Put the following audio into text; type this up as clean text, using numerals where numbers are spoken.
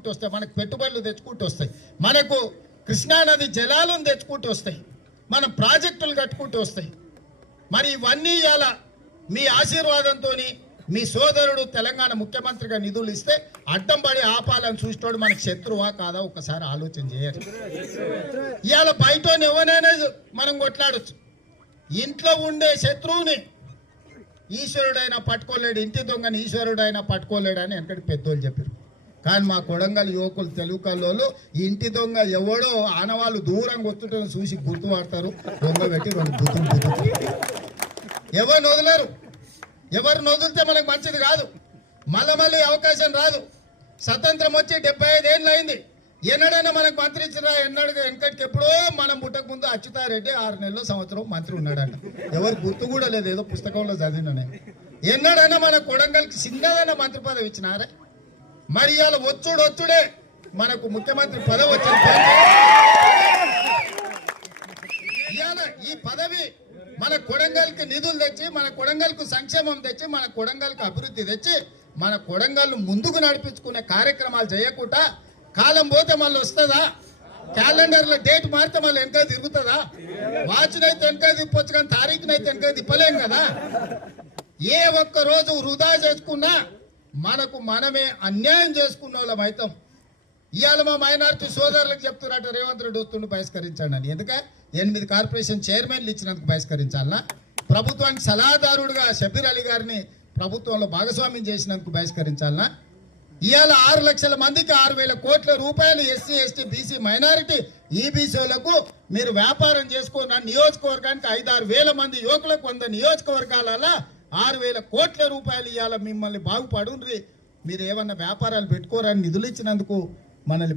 తెచ్చుకుంటూ వస్తాయి, మనకు పెట్టుబడులు తెచ్చుకుంటూ వస్తాయి, మనకు కృష్ణానది జలాలను తెచ్చుకుంటూ వస్తాయి, మన ప్రాజెక్టులు కట్టుకుంటూ వస్తాయి. మరి ఇవన్నీ ఇవాళ మీ ఆశీర్వాదంతో మీ సోదరుడు తెలంగాణ ముఖ్యమంత్రిగా నిధులు ఇస్తే అడ్డం పడి ఆపాలని చూసేటోడు మనకు శత్రువా కాదా ఒకసారి ఆలోచన చేయాలి. ఇవాళ బయట ఎవరైనా మనం కొట్లాడచ్చు, ఇంట్లో ఉండే శత్రువుని ఈశ్వరుడైనా పట్టుకోలేడు, ఇంటి దొంగని ఈశ్వరుడైనా పట్టుకోలేడు అని వెనకటి పెద్దోళ్ళు చెప్పారు. కానీ మా కొడంగల్ యువకులు తెలుగు కల్లోలు ఇంటి దొంగ ఎవడో ఆనవాళ్ళు దూరంగా వస్తుంటే చూసి గుర్తుపడతారు, దొంగ పెట్టి రెండు గుర్తులు ఎవరిని వదలరు. ఎవరిని వదిలితే మనకు మంచిది కాదు, మళ్ళీ అవకాశం రాదు. స్వతంత్రం వచ్చి 75 ఏళ్ళు అయింది, ఎన్నడైనా మనకు మంత్రి ఇచ్చినా ఎన్నడు వెనకటికి ఎప్పుడో మనం పుట్టక ముందు అచ్యుతారెడ్డి 6 నెలల సంవత్సరం మంత్రి ఉన్నాడంట. ఎవరు గుర్తు కూడా లేదు, ఏదో పుస్తకంలో చదివినా నేను. ఎన్నడైనా మన కొడంగల్కి చిన్నదైనా మంత్రి పదవి ఇచ్చినారే. మరి ఇవాళ వచ్చుడే మనకు ముఖ్యమంత్రి పదవి వచ్చింది. ఇవాళ ఈ పదవి మన కొడంగల్కి నిధులు తెచ్చి, మన కొడంగల్కు సంక్షేమం తెచ్చి, మన కొడంగల్కు అభివృద్ధి తెచ్చి, మన కొడంగల్ను ముందుకు నడిపించుకునే కార్యక్రమాలు చేయకుండా కాలం పోతే మళ్ళీ వస్తుందా? క్యాలెండర్లో డేట్ మారితే మళ్ళీ వెనక తిరుగుతుందా? వాచ్నైతే వెనక తిప్పొచ్చు కానీ తారీఖునైతే వెనక తిప్పలేం కదా. ఏ ఒక్క రోజు వృధా చేసుకున్నా మనకు మనమే అన్యాయం చేసుకున్న వాళ్ళం అవుతాం. ఇవాళ మా మైనారిటీ సోదరులకు చెప్తున్నట్టు రేవంత్ రెడ్డి వస్తుండే బహిష్కరించండి అని. ఎందుక 8 కార్పొరేషన్ చైర్మన్లు ఇచ్చినందుకు బహిష్కరించాలనా? ప్రభుత్వానికి సలహాదారుడుగా షబీర్ అలీ గారిని ప్రభుత్వంలో భాగస్వామ్యం చేసినందుకు బహిష్కరించాలనా? ఇవాళ 6 లక్షల మందికి 6,000 కోట్ల రూపాయలు ఎస్సీ ఎస్టీ బీసీ మైనారిటీ ఈబీసీలకు మీరు వ్యాపారం చేసుకున్న నియోజకవర్గానికి 5-6 వేల మంది యువకులకు 100 నియోజకవర్గాలలో 6,000 కోట్ల రూపాయలు ఇవాళ మిమ్మల్ని బాగుపడుండ్రి, మీరు ఏమన్నా వ్యాపారాలు పెట్టుకోరని నిధులు ఇచ్చినందుకు మనల్ని